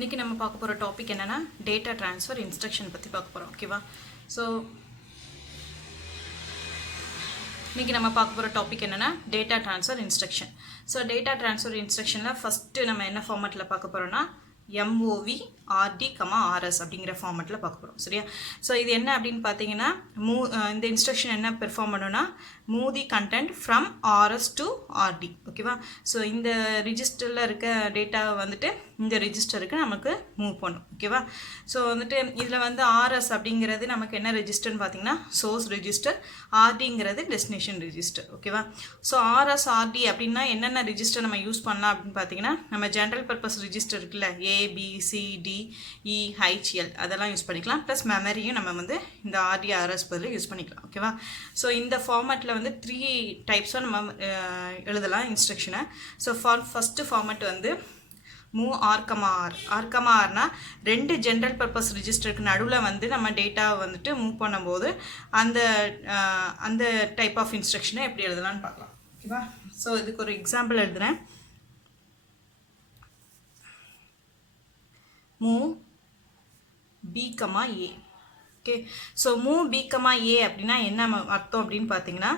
இன்றைக்கி நம்ம பார்க்க போகிற டாபிக் என்னென்னா டேட்டா ட்ரான்ஸ்ஃபர் இன்ஸ்ட்ரக்ஷன் பற்றி பார்க்க போகிறோம். ஓகேவா? ஸோ இன்றைக்கி நம்ம பார்க்க போகிற டாபிக் என்னென்னா data transfer instruction. So data transfer இன்ஸ்ட்ரக்ஷனில் ஃபஸ்ட்டு நம்ம என்ன ஃபார்மேட்டில் பார்க்க போகிறோன்னா MOV RD, RS அப்படிங்கிற ஃபார்மேட்டில் பார்க்க போகிறோம். சரியா? ஸோ இது என்ன அப்படின்னு பார்த்தீங்கன்னா இந்த இன்ஸ்ட்ரக்ஷன் என்ன பெர்ஃபார்ம் பண்ணணும்னா move the content from RS to RD. ஓகேவா? ஸோ இந்த ரிஜிஸ்டரில் இருக்க டேட்டாவை வந்துட்டு இந்த ரிஜிஸ்டருக்கு நமக்கு மூவ் பண்ணும். ஓகேவா? ஸோ வந்துட்டு இதில் வந்து RS அப்படிங்கிறது நமக்கு என்ன ரெஜிஸ்டர்னு பார்த்தீங்கன்னா சோர்ஸ் ரெஜிஸ்டர், RDங்கிறது டெஸ்டினேஷன் ரெஜிஸ்டர். ஓகேவா? ஸோ RS RD அப்படின்னா என்னென்ன ரெஜிஸ்டர் நம்ம யூஸ் பண்ணலாம் அப்படின்னு பார்த்தீங்கன்னா நம்ம ஜென்ரல் பர்பஸ் ரெஜிஸ்டர் இருக்குல்ல, ABCDEHL அதெல்லாம் யூஸ் பண்ணிக்கலாம். ப்ளஸ் மெமரியும் நம்ம வந்து இந்த RD RS பதில் யூஸ் பண்ணிக்கலாம். ஓகேவா? ஸோ இந்த ஃபார்மேட்டில் வந்து 3 டைப்ஸாக நம்ம எழுதலாம் இன்ஸ்ட்ரக்ஷனை. ஸோ ஃபஸ்ட்டு ஃபார்மேட் வந்து மூவ் ஆர்னா 2 ஜென்ரல் பர்பஸ் ரிஜிஸ்டருக்கு நடுவில் வந்து நம்ம டேட்டாவை வந்துட்டு மூவ் பண்ணும்போது அந்த டைப் ஆஃப் இன்ஸ்ட்ரக்ஷனை எப்படி எழுதலான்னு பார்க்கலாம். ஓகேவா? ஸோ இதுக்கு ஒரு எக்ஸாம்பிள் எழுதுகிறேன். Move B, A. Okay, so move B, A அப்படின்னா என்ன அர்த்தம் அப்படின்னு பார்த்தீங்கன்னா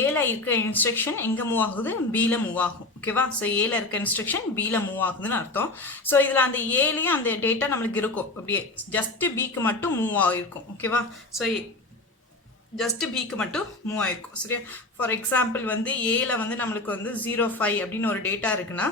ஏல இருக்க இன்ஸ்ட்ரக்ஷன் எங்கே மூவ் ஆகுது, பியில் மூவ் ஆகும். ஓகேவா? ஸோ ஏல இருக்க இன்ஸ்ட்ரக்ஷன் பியில் மூவ் ஆகுதுன்னு அர்த்தம். ஸோ இதில் அந்த ஏலையும் அந்த டேட்டா நம்மளுக்கு இருக்கும், அப்படியே ஜஸ்ட்டு பிக்கு மட்டும் மூவ் ஆகிருக்கும். ஓகேவா? ஸோ ஜஸ்ட்டு பிக்கு மட்டும் மூவ் ஆகிருக்கும். சரியா? ஃபார் எக்ஸாம்பிள் வந்து ஏல வந்து நம்மளுக்கு வந்து 05 அப்படின்னு ஒரு டேட்டா இருக்குன்னா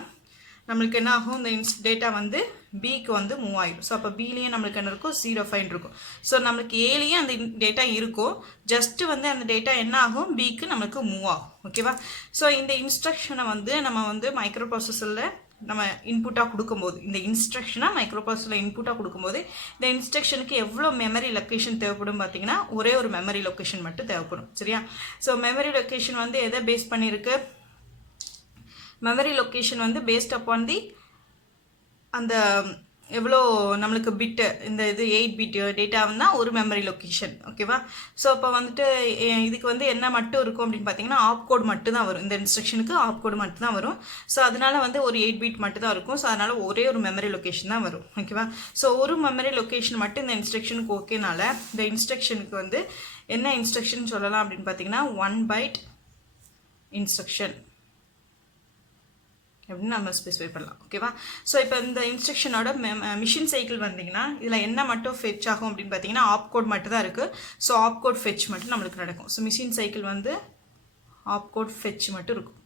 நம்மளுக்கு என்ன ஆகும், இந்த டேட்டா வந்து பிக்கு வந்து மூவ் ஆகிடும். ஸோ அப்போ பிலேயும் நம்மளுக்கு என்ன இருக்கும், 05 இருக்கும். ஸோ நம்மளுக்கு ஏலேயும் அந்த டேட்டா இருக்கும், ஜஸ்ட்டு வந்து அந்த டேட்டா என்ன ஆகும், பிக்கு நம்மளுக்கு மூவ் ஆகும். ஓகேவா? ஸோ இந்த இன்ஸ்ட்ரக்ஷனை வந்து நம்ம வந்து மைக்ரோ ப்ராசஸரில் நம்ம இன்புட்டாக கொடுக்கும்போது, இந்த இன்ஸ்ட்ரக்ஷனை மைக்ரோ ப்ராசஸரில் இன்புட்டாக கொடுக்கும்போது இந்த இன்ஸ்ட்ரக்ஷனுக்கு எவ்வளோ மெமரி லொக்கேஷன் தேவைப்படும் பார்த்தீங்கன்னா ஒரே ஒரு மெமரி லொக்கேஷன் மட்டும் தேவைப்படும். சரியா? ஸோ மெமரி லொக்கேஷன் வந்து எதை பேஸ் பண்ணியிருக்கு, மெமரி லொக்கேஷன் வந்து பேஸ்ட் அப்பான் தி அந்த எவ்வளோ நம்மளுக்கு பிட்டு, இந்த இது 8 பிட் டேட்டாவுன்னா ஒரு மெமரி லொக்கேஷன். ஓகேவா? ஸோ அப்போ வந்துட்டு இதுக்கு வந்து என்ன மட்டும் இருக்கும் அப்படின்னு பார்த்தீங்கன்னா ஆப்கோட் மட்டும் தான் வரும். இந்த இன்ஸ்ட்ரக்ஷனுக்கு ஆப்கோடு மட்டும் தான் வரும். ஸோ அதனால வந்து ஒரு 8 பிட் மட்டும் தான் இருக்கும். ஸோ அதனால் ஒரே ஒரு மெமரி லொக்கேஷன் தான் வரும். ஓகேவா? ஸோ ஒரு மெமரி லொக்கேஷன் மட்டும் இந்த இன்ஸ்ட்ரக்ஷனுக்கு ஓகேனால இந்த இன்ஸ்ட்ரக்ஷனுக்கு வந்து என்ன இன்ஸ்ட்ரக்ஷன் சொல்லலாம் அப்படின்னு பார்த்தீங்கன்னா 1 பைட் இன்ஸ்ட்ரக்ஷன் அப்படின்னு நம்ம ஸ்பெசிஃபை பண்ணலாம். ஓகேவா? ஸோ இப்போ இந்த இன்ஸ்ட்ரக்ஷனோட மிஷின் சைக்கிள் வந்தீங்கன்னா இதில் என்ன மட்டும் ஃபெச் ஆகும் அப்படின்னு பார்த்தீங்கன்னா ஆப்கோட் மட்டும் தான் இருக்குது. ஸோ ஆப்கோட் ஃபெச் மட்டும் நம்மளுக்கு நடக்கும். ஸோ மிஷின் சைக்கிள் வந்து ஆப்கோட் ஃபெச் மட்டும் இருக்கும்.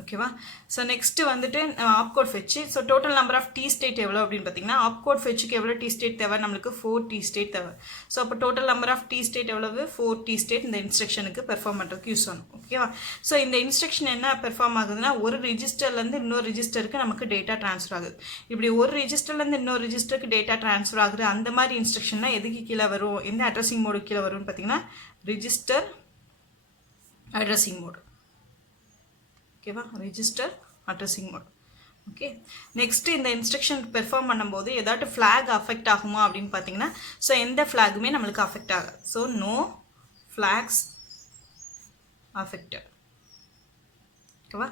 ஓகேவா? ஸோ நெக்ஸ்ட்டு வந்துட்டு opcode fetch. So total number of D state எவ்வளோ அப்படின்னு பார்த்தீங்கன்னா ஆப்கோட் ஃபெச்சுக்கு எவ்வளோ டி ஸ்டேட் தேவை, நம்மளுக்கு 4 டி ஸ்டேட் தேவை. ஸோ அப்போ total number of D state எவ்வளவு, 4 டி ஸ்டேட் இந்த இன்ஸ்ட்ரக்ஷனுக்கு பெர்ஃபார்ம் பண்ணுறதுக்கு யூஸ் ஆகும். ஓகேவா? ஸோ இந்த இன்ஸ்ட்ரக்ஷன் என்ன பெர்ஃபார்ம் ஆகுதுன்னா ஒரு ரிஜிஸ்டர்லேருந்து இன்னொரு ரிஜிஸ்டருக்கு நமக்கு டேட்டா ட்ரான்ஸ்ஃபர் ஆகுது. இப்படி ஒரு ரிஜிஸ்டர்லேருந்து இன்னொரு ரிஜிஸ்டருக்கு டேட்டா ட்ரான்ஸ்ஃபர் ஆகுது. அந்த மாதிரி இன்ஸ்ட்ரக்ஷன்னா எதுக்கு கீழே வரும், எந்த அட்ரஸிங் மோடு கீழே வரும்னு பார்த்தீங்கன்னா ரிஜிஸ்டர் அட்ரஸிங் மோடு. ஓகேவா? Register addressing mode. Okay, next இந்த இன்ஸ்ட்ரக்ஷன் பெர்ஃபார்ம் பண்ணும்போது ஏதாட்டு ஃப்ளாக் அஃபெக்ட் ஆகுமா அப்படின்னு பார்த்தீங்கன்னா ஸோ எந்த ஃப்ளாகுமே நம்மளுக்கு அஃபெக்ட் ஆகாது. So no flags affected. ஓகேவா?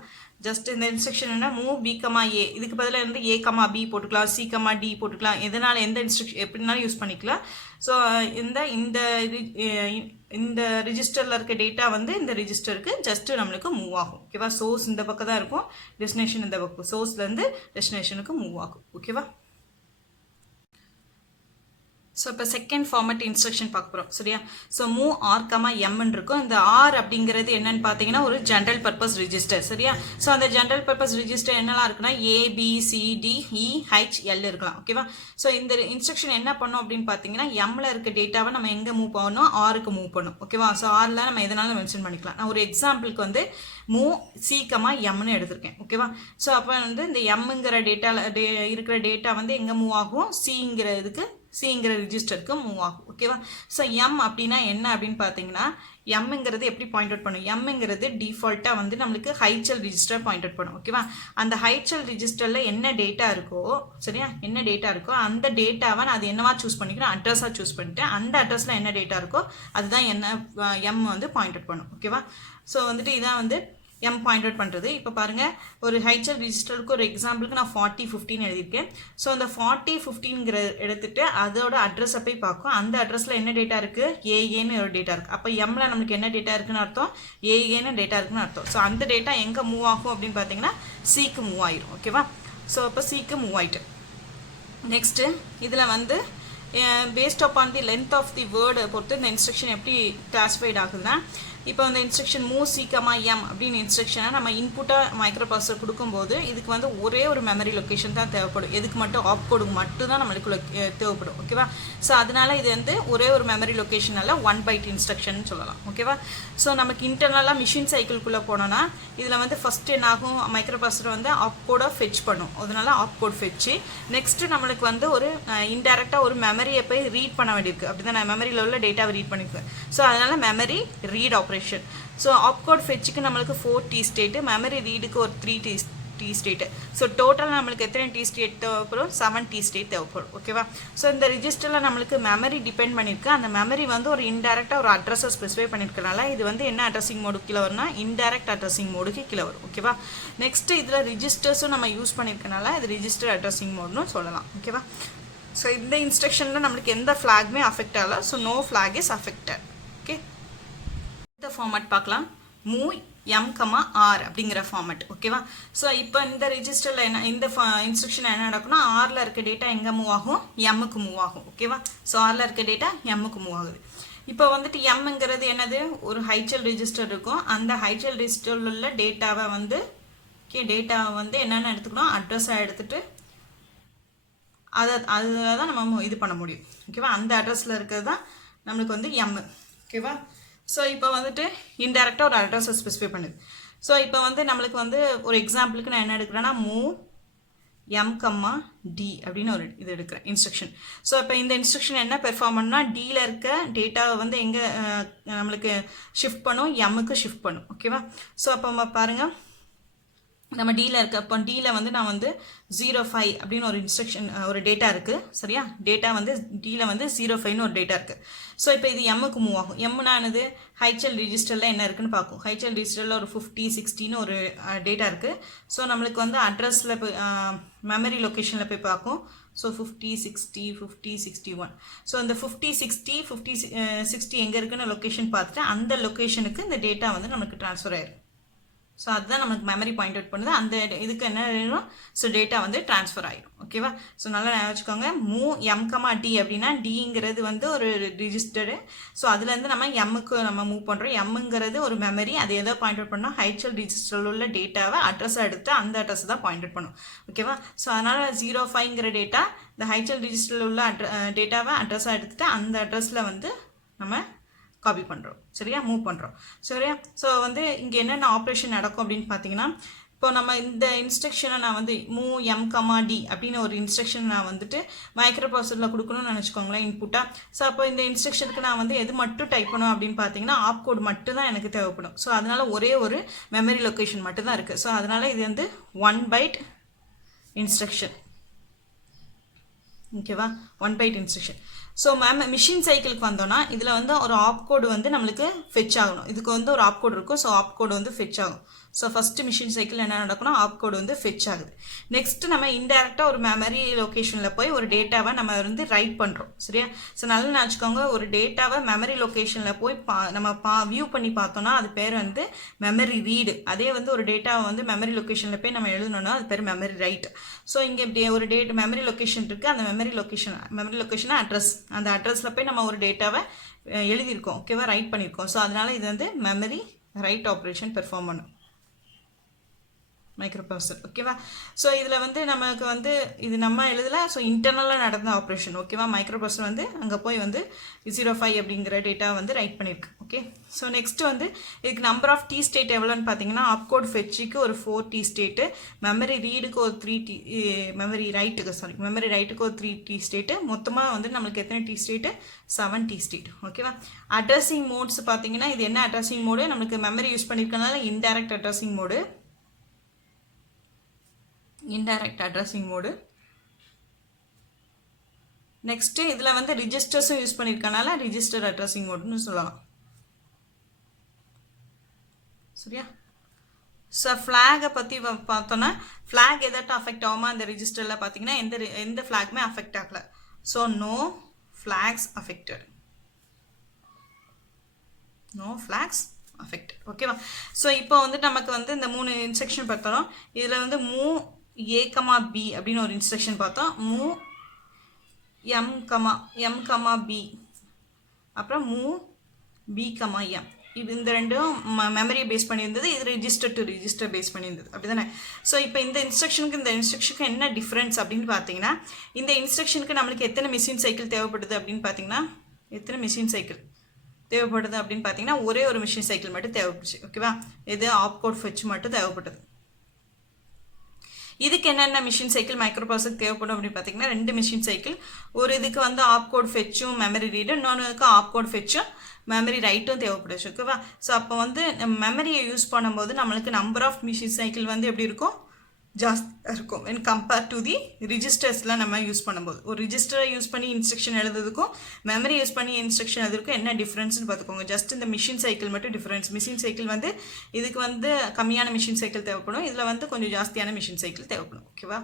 ஜஸ்ட் இந்த இன்ஸ்ட்ரக்ஷன் என்ன மூவ் B, A, இதுக்கு பதிலாக வந்து A, B போட்டுக்கலாம், C, D போட்டுக்கலாம். எதனால் எந்த இன்ஸ்ட்ரக்ஷன் எப்படினாலும் யூஸ் பண்ணிக்கலாம். ஸோ இந்த ரிஜிஸ்டரில் இருக்க டேட்டா வந்து இந்த ரிஜிஸ்டருக்கு ஜஸ்ட்டு நம்மளுக்கு மூவ் ஆகும். ஓகேவா? சோர்ஸ் இந்த பக்கம் தான் இருக்கும், டெஸ்டினேஷன் இந்த பக்கம், சோர்ஸ்லேருந்து டெஸ்டினேஷனுக்கு மூவ் ஆகும். ஓகேவா? ஸோ இப்போ செகண்ட் ஃபார்மேட் இன்ஸ்ட்ரக்ஷன் பார்க்க போகிறோம். சரியா? ஸோ மூவ் R, Mன்னு இருக்கும். இந்த R அப்படிங்கிறது என்னன்னு பார்த்தீங்கன்னா ஒரு ஜென்ரல் பர்பஸ் ரிஜிஸ்டர். சரியா? ஸோ அந்த ஜென்ரல் பர்பஸ் ரிஜிஸ்டர் என்னெல்லாம் இருக்குன்னா ABCDEHL இருக்கலாம். ஓகேவா? ஸோ இந்த இன்ஸ்ட்ரக்ஷன் என்ன பண்ணோம் அப்படின்னு பார்த்தீங்கன்னா எம்மில் இருக்க டேட்டாவை நம்ம எங்கே மூவ் பண்ணணும், ஆருக்கு மூவ் பண்ணும். ஓகேவா? ஸோ ஆரில் நம்ம எதனாலும் மென்ஷன் பண்ணிக்கலாம். நான் ஒரு எக்ஸாம்பிளுக்கு வந்து மூவ் C, Mன்னு எடுத்திருக்கேன். ஓகேவா? ஸோ அப்போ வந்து இந்த எம்ங்கிற இருக்கிற டேட்டா வந்து எங்கே மூவ் ஆகும், சிங்கிற இதுக்கு சிங்கிற ரிஜிஸ்டருக்கு மூவ் ஆகும். ஓகேவா? ஸோ எம் அப்படின்னா என்ன அப்படின்னு பார்த்தீங்கன்னா எம்ங்கிறது எப்படி பாயிண்ட் அவுட் பண்ணும், எம்ங்கிறது டிஃபால்ட்டாக வந்து நம்மளுக்கு ஹைச்சல் ரிஜிஸ்டர் பாயிண்ட் அவுட் பண்ணும். ஓகேவா? அந்த ஹைச்சல் ரிஜிஸ்டரில் என்ன டேட்டா இருக்கோ, சரியா, என்ன டேட்டா இருக்கோ அந்த டேட்டாவை நான் அது என்னவா சூஸ் பண்ணிக்கிறேன், அட்ரஸாக சூஸ் பண்ணிட்டேன். அந்த அட்ரஸில் என்ன டேட்டா இருக்கோ அதுதான் என்ன எம் வந்து பாயிண்ட் அவுட் பண்ணும். ஓகேவா? ஸோ வந்துட்டு இதான் வந்து எம் பாயிண்ட் அவுட் பண்ணுறது. இப்போ பாருங்கள், ஒரு ஹைச்சல் ரிஜிஸ்டருக்கு ஒரு எக்ஸாம்பிளுக்கு நான் 40 15 எழுதியிருக்கேன். ஸோ அந்த 40 15ங்கிற எடுத்துகிட்டு அதோட அட்ரஸை போய் பார்க்கும். அந்த அட்ரஸில் என்ன டேட்டா இருக்குது, ஏஏன்னு ஒரு டேட்டா இருக்குது. அப்போ எம்மில் நமக்கு என்ன டேட்டா இருக்குன்னு அர்த்தம், ஏஏன்னு டேட்டா இருக்குன்னு அர்த்தம். ஸோ அந்த டேட்டா எங்கே மூவ் ஆகும் அப்படின்னு பார்த்தீங்கன்னா சிக்கு மூவ் ஆயிரும். ஓகேவா? ஸோ அப்போ சிக்கு மூவ் ஆகிட்டு நெக்ஸ்ட்டு இதில் வந்து based upon the length of the word பொறுத்து இந்த இன்ஸ்ட்ரக்ஷன் எப்படி கிளாஸிஃபைட் ஆகுதுன்னா, இப்போ அந்த instruction move C comma M அப்படின்னு இன்ஸ்ட்ரக்ஷனை நம்ம இன்புட்டாக மைக்ரோ ப்ராசஸர் கொடுக்கும்போது இதுக்கு வந்து ஒரே ஒரு மெமரி லொக்கேஷன் தான் தேவைப்படும். எதுக்கு மட்டும் ஆப் கோடுக்கு மட்டும் தான் நம்மளுக்கு தேவைப்படும். ஓகேவா? ஸோ அதனால இது வந்து ஒரே ஒரு மெமரி லொக்கேஷனால் 1 பைட் இன்ஸ்ட்ரக்ஷன் சொல்லலாம். ஓகேவா? ஸோ நமக்கு இன்டர்னலாக மிஷின் சைக்கிள்குள்ளே போனோன்னா இதில் வந்து ஃபஸ்ட் என்ன ஆகும், மைக்ரோ ப்ராசஸர் வந்து ஆப் கோடை ஃபெச் பண்ணும். அதனால ஆப் கோட் ஃபெச்சு நெக்ஸ்ட்டு நம்மளுக்கு வந்து ஒரு இன்டெரக்டாக ஒரு மெமரியை போய் ரீட் பண்ண வேண்டியிருக்கு. அப்படி தான் நான் மெமரியில் உள்ள டேட்டாவை ரீட் பண்ணிக்குவேன். ஸோ அதனால் memory read operation. So opcode ஃபெச்சுக்கு நம்மளுக்கு 4 டி ஸ்டேட்டு, மெமரி ரீடுக்கு ஒரு 3 டி ஸ்டேட்டு. ஸோ டோட்டல் நம்மளுக்கு எத்தனை டி ஸ்டேட் தேவைப்படும், 7 டி ஸ்டேட் தேவைப்படும். ஓகேவா? ஸோ இந்த ரிஜிஸ்டரில் நம்மளுக்கு மெமரி டிபெண்ட் பண்ணியிருக்கு. அந்த மெமரி வந்து ஒரு இன்டெரக்டாக ஒரு அட்ரஸை ஸ்பெசிஃபை பண்ணியிருக்கனால இது வந்து என்ன அட்ரஸிங் மோடுக்கு கீழே வரும்னா இன்டெரக்ட் அட்ரஸிங் மோடுக்கு கீழே வரும். ஓகேவா? நெக்ஸ்ட்டு இதில் ரிஜிஸ்டர்ஸும் நம்ம யூஸ் பண்ணியிருக்கனால இது ரிஜிஸ்டர் அட்ரஸிங் மோட்னு சொல்லலாம். ஓகேவா? ஸோ இந்த இன்ஸ்ட்ரக்ஷனில் நம்மளுக்கு எந்த ஃப்ளாகுமே அஃபெக்ட் ஆகலை. So no flag is affected. Okay, இந்த ஃபார்மேட் பார்க்கலாம். மூவ் எம் கமா ஆர் அப்படிங்கிற ஃபார்மேட். ஓகேவா? ஸோ இப்போ இந்த ரெஜிஸ்டரில் என்ன இந்த இன்ஸ்ட்ரக்ஷன் என்ன நடக்கும்னா, ஆரில் இருக்க டேட்டா எங்கே மூவ் ஆகும், எம்முக்கு மூவ் ஆகும். ஓகேவா? ஸோ ஆரில் இருக்க டேட்டா எம்முக்கு மூவ் ஆகுது. இப்போ வந்துட்டு எம்ங்கிறது என்னது, ஒரு ஹைச்சல் ரெஜிஸ்டர் இருக்கும். அந்த ஹைச்சல் ரெஜிஸ்டரில் உள்ள டேட்டாவை வந்து டேட்டாவை வந்து என்னென்னு எடுத்துக்கணும், அட்ரஸாக எடுத்துகிட்டு அதில் தான் நம்ம இது பண்ண முடியும். ஓகேவா? அந்த அட்ரஸில் இருக்கிறது தான் நம்மளுக்கு வந்து எம். ஓகேவா? ஸோ இப்போ வந்துட்டு இன்டெரக்டாக ஒரு அட்ரஸை ஸ்பெசிஃபை பண்ணுது. ஸோ இப்போ வந்து நம்மளுக்கு வந்து ஒரு எக்ஸாம்பிளுக்கு நான் என்ன எடுக்கிறேன்னா, மூவ் எம் கம்மா டி அப்படின்னு ஒரு இது எடுக்கிறேன் இன்ஸ்ட்ரக்ஷன். ஸோ இப்போ இந்த இன்ஸ்ட்ரக்ஷன் என்ன பெர்ஃபார்ம் பண்ணால், டியில் இருக்க டேட்டாவை வந்து எங்கே நம்மளுக்கு ஷிஃப்ட் பண்ணும், எம்முக்கு ஷிஃப்ட் பண்ணும். ஓகேவா? ஸோ அப்போ பாருங்கள், நம்ம டியில் இருக்க அப்போ டியில் வந்து நான் வந்து 05 அப்படின்னு ஒரு இன்ஸ்ட்ரக்ஷன் ஒரு டேட்டா இருக்குது. சரியா? டேட்டா வந்து டியில் வந்து 05ன்னு ஒரு டேட்டா இருக்குது. ஸோ இப்போ இது எம்முக்கு மூவ் ஆகும். எம்னா என்னது, ஹைச்சல் ரிஜிஸ்டரில் என்ன இருக்குன்னு பார்க்கும். ஹைச்சல் ரிஜிஸ்டரில் ஒரு 50 60ன்னு ஒரு டேட்டா இருக்குது. ஸோ நம்மளுக்கு வந்து அட்ரஸில் போய் மெமரி லொக்கேஷனில் போய் பார்க்கும். ஸோ 50 60 50 61. ஸோ அந்த 50 60 50 60 எங்கே இருக்குன்னு லொக்கேஷன் பார்த்துட்டு அந்த லொக்கேஷனுக்கு இந்த டேட்டா வந்து நமக்கு ட்ரான்ஸ்ஃபர் ஆயிடும். ஸோ அதுதான் நமக்கு மெமரி பாயிண்ட் அவுட் பண்ணுது. அந்த இதுக்கு என்ன வேணும், ஸோ டேட்டா வந்து ட்ரான்ஸ்ஃபர் ஆகிடும். ஓகேவா? ஸோ நல்லா வச்சுக்கோங்க. மூவ் எம் கமா டி அப்படின்னா டிங்கிறது வந்து ஒரு ரிஜிஸ்டரு. ஸோ அதுலேருந்து நம்ம எம்முக்கு நம்ம மூவ் பண்ணுறோம். எம்முங்கிறது ஒரு மெமரி. அது எதை பாயிண்ட் அவுட் பண்ணால் ஹைச்சல் ரிஜிஸ்டரில் உள்ள டேட்டாவை அட்ரஸாக எடுத்து அந்த அட்ரஸ் தான் பாயிண்ட் அவுட் பண்ணும். ஓகேவா? ஸோ அதனால் 05ங்கிற டேட்டா இந்த ஹைச்சல் ரிஜிஸ்டரில் உள்ள டேட்டாவை அட்ரஸாக எடுத்துகிட்டு அந்த அட்ரஸில் வந்து நம்ம காப்பி பண்ணுறோம். சரியா? மூவ் பண்ணுறோம். சரியா? ஸோ வந்து இங்கே என்னென்ன ஆப்ரேஷன் நடக்கும் அப்படின்னு பார்த்தீங்கன்னா, இப்போ நம்ம இந்த இன்ஸ்ட்ரக்ஷனை நான் வந்து மூவ் எம் கமா டி அப்படின்னு ஒரு இன்ஸ்ட்ரக்ஷன் நான் வந்துட்டு மைக்ரோ ப்ராசஸரில் கொடுக்கணும்னு நினச்சிக்கோங்களேன் இன்புட்டாக. ஸோ அப்போ இந்த இன்ஸ்ட்ரக்ஷனுக்கு நான் வந்து எது மட்டும் டைப் பண்ணும் அப்படின்னு பார்த்தீங்கன்னா, ஆப் கோட் மட்டும் தான் எனக்கு தேவைப்படும். ஸோ அதனால் ஒரே ஒரு மெமரி லொக்கேஷன் மட்டும் தான் இருக்குது. ஸோ அதனால் இது வந்து 1 பைட் இன்ஸ்ட்ரக்ஷன். ஓகேவா? 1 பைட் இன்ஸ்ட்ரக்ஷன். ஸோ மிஷின் சைக்கிளுக்கு வந்தோன்னா இதில் வந்து ஒரு ஆப் கோடு வந்து நம்மளுக்கு ஃபெச் ஆகணும். இதுக்கு வந்து ஒரு ஆப் கோடு இருக்கும். ஸோ ஆப் கோடு வந்து ஃபெச் ஆகும். ஸோ ஃபஸ்ட்டு மிஷின் சைக்கிள் என்ன நடக்கும்னா ஆப் கோடு வந்து ஃபெச் ஆகுது. நெக்ஸ்ட்டு நம்ம இன்டெரக்டாக ஒரு மெமரி லொக்கேஷனில் போய் ஒரு டேட்டாவை நம்ம வந்து ரைட் பண்ணுறோம். சரியா? ஸோ நல்லா நினச்சிக்கோங்க, ஒரு டேட்டாவை மெமரி லொக்கேஷனில் போய் நம்ம வியூ பண்ணி பார்த்தோன்னா அது பேர் வந்து மெமரி ரீடு. அதே வந்து ஒரு டேட்டாவை வந்து மெமரி லொக்கேஷனில் போய் நம்ம எழுதணும்னா அது பேர் மெமரி ரைட். ஸோ இங்கே இப்படி ஒரு மெமரி லொக்கேஷன் இருக்குது. அந்த மெமரி லொக்கேஷனை அட்ரஸ், அந்த அட்ரஸில் போய் நம்ம ஒரு டேட்டாவை எழுதியிருக்கோம். ஓகேவா? ரைட் பண்ணியிருக்கோம். ஸோ அதனால் இது வந்து மெமரி ரைட் ஆப்ரேஷன் பெர்ஃபார்ம் பண்ணும் மைக்ரோ ப்ராசஸர். ஓகேவா? ஸோ இதில் வந்து நமக்கு வந்து இது நம்ம எழுதலை. ஸோ இன்டர்னலாக நடந்த ஆப்ரேஷன். ஓகேவா? மைக்ரோ ப்ராசஸர் வந்து அங்கே போய் வந்து 05 அப்படிங்கிற டேட்டா வந்து ரைட் பண்ணியிருக்கு. ஓகே. ஸோ நெக்ஸ்ட்டு வந்து இதுக்கு நம்பர் ஆஃப் டி ஸ்டேட் எவ்வளோன்னு பார்த்தீங்கன்னா, ஆப்கோட் ஃபெச்சுக்கு ஒரு 4 டி ஸ்டேட்டு, மெமரி ரீடுக்கு ஒரு 3 டி, மெமரி ரைட்டுக்கு ஒரு 3 டி ஸ்டேட்டு. மொத்தமாக வந்து நம்மளுக்கு எத்தனை டி ஸ்டேட்டு, 7 டி ஸ்டேட். ஓகேவா? அட்ரஸிங் மோட்ஸ் பார்த்தீங்கன்னா இது என்ன அட்ரஸிங் மோடு, நம்மளுக்கு மெமரி யூஸ் பண்ணியிருக்கனால இன்டைரக்ட் அட்ரஸிங் மோடு. நெக்ஸ்ட்டு இதில் வந்து ரிஜிஸ்டர்ஸும் யூஸ் பண்ணியிருக்கனால ரிஜிஸ்டர் அட்ரஸிங் மோடுன்னு சொல்லலாம். சரியா? ஸோ ஃப்ளாகை பற்றி பார்த்தோன்னா ஃப்ளாக் எதாட்டும் அஃபெக்ட் ஆகுமா அந்த ரிஜிஸ்டரில் பார்த்தீங்கன்னா எந்த ஃப்ளாகுமே அஃபெக்ட் ஆகலை. So no flags affected. No flags affected. ஓகேவா? ஸோ இப்போ வந்து நமக்கு வந்து இந்த 3 இன்ஸ்ட்ரக்ஷன் பார்த்தோம். இதில் வந்து மூவ் A, B அப்படின்னு ஒரு இன்ஸ்ட்ரக்ஷன் பார்த்தோம். மூவ் M, B, அப்புறம் மூவ் B, M. இது இந்த ரெண்டும் மெமரியை பேஸ் பண்ணியிருந்தது. இது ரெஜிஸ்டர் டு ரிஜிஸ்டர் பேஸ் பண்ணியிருந்தது. அப்படி தானே? ஸோ இப்போ இந்த இன்ஸ்ட்ரக்ஷனுக்கு என்ன டிஃப்ரென்ஸ் அப்படின்னு பார்த்தீங்கன்னா, இந்த இன்ஸ்ட்ரக்ஷனுக்கு நம்மளுக்கு எத்தனை மிஷின் சைக்கிள் தேவைப்படுது அப்படின்னு பார்த்தீங்கன்னா, எத்தனை மிஷின் சைக்கிள் தேவைப்படுது அப்படின்னு பார்த்தீங்கன்னா, ஒரே ஒரு மிஷின் சைக்கிள் மட்டும் தேவைப்படுச்சு. ஓகேவா? இது ஆப்கோட் ஃபெட்ச் மட்டும் தேவைப்பட்டது. இதுக்கு என்னென்ன மிஷின் சைக்கிள் மைக்ரோ ப்ராசஸருக்கு தேவைப்படும் அப்படின்னு பார்த்தீங்கன்னா, 2 மிஷின் சைக்கிள். ஒரு இதுக்கு வந்து ஆப்கோட் ஃபெட்சும் மெமரி ரீடும், இன்னொன்றுக்கு ஆப்கோட் ஃபெட்சும் மெமரி ரைட்டும் தேவைப்படுச்சு. ஓகேவா? ஸோ அப்போ வந்து மெமரியை யூஸ் பண்ணும்போது நம்மளுக்கு நம்பர் ஆஃப் மிஷின் சைக்கிள் வந்து எப்படி இருக்கும்? ஜாஸ்தியாக இருக்கும் when கம்பேர் டு தி ரிஜிஸ்டர்ஸ்லாம் நம்ம யூஸ் பண்ணும்போது. ஒரு ரிஜிஸ்டரை யூஸ் பண்ணி இன்ஸ்ட்ரக்ஷன் எழுதுறதுக்கும் மெமரி யூஸ் பண்ணி இன்ஸ்ட்ரக்ஷன் எழுதுறதுக்கும் என்ன டிஃப்ரென்ஸ்னு பார்த்துக்கோங்க. ஜஸ்ட் இந்த மிஷின் சைக்கிள் மட்டும் டிஃப்ரென்ஸ். மிஷின் சைக்கிள் வந்து இதுக்கு வந்து கம்மியான மிஷின் சைக்கிள் தேவைப்படும், இதில் வந்து கொஞ்சம் ஜாஸ்தியான மிஷின் சைக்கிள் தேவைப்படும். ஓகேவா?